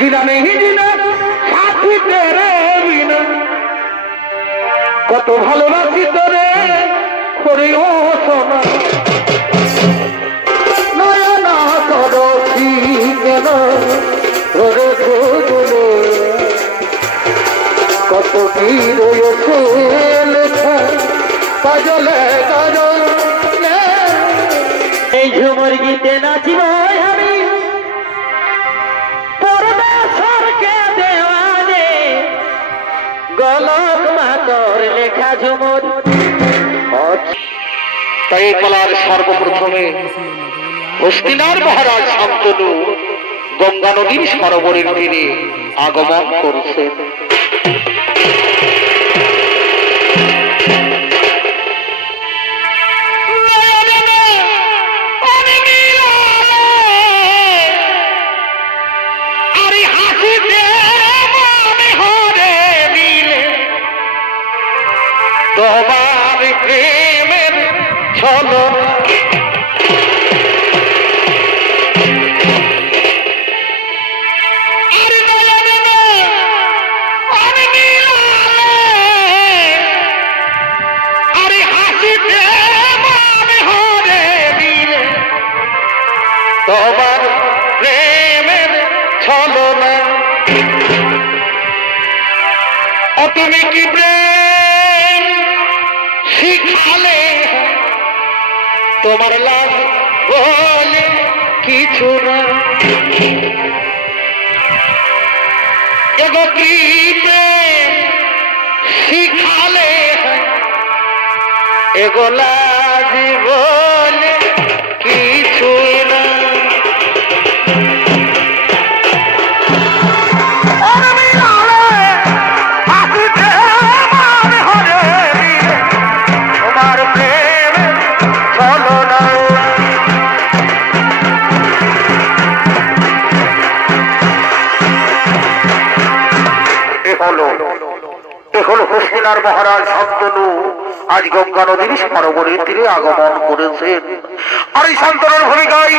নেই জিনা সাথী তেরে বিনা কত ভালোবাসি তোরে, করে ও সোনা। নয়না তরফি কেন, তোরে খুঁজলে? কত কি এই ঝুমুর গীতে নাচিব। তাই কলার সর্বপ্রথমে হস্তিনার মহারাজ শান্তনু গঙ্গা নদীর সরোবরের তীরে আগমন করছেন। তোমার প্রেমের ছলো। তোমার প্রেমের তুমি কি প্রেম শিখালে তোমার লাভ বলে কিছু না। শিখালে এগো হলো। এ হলো মহারাজ শান্তনু। আজ গঙ্গা নদীর সরোবরের তীরে আগমন করেছেন। আর এই শান্তনুর ভূমিকায়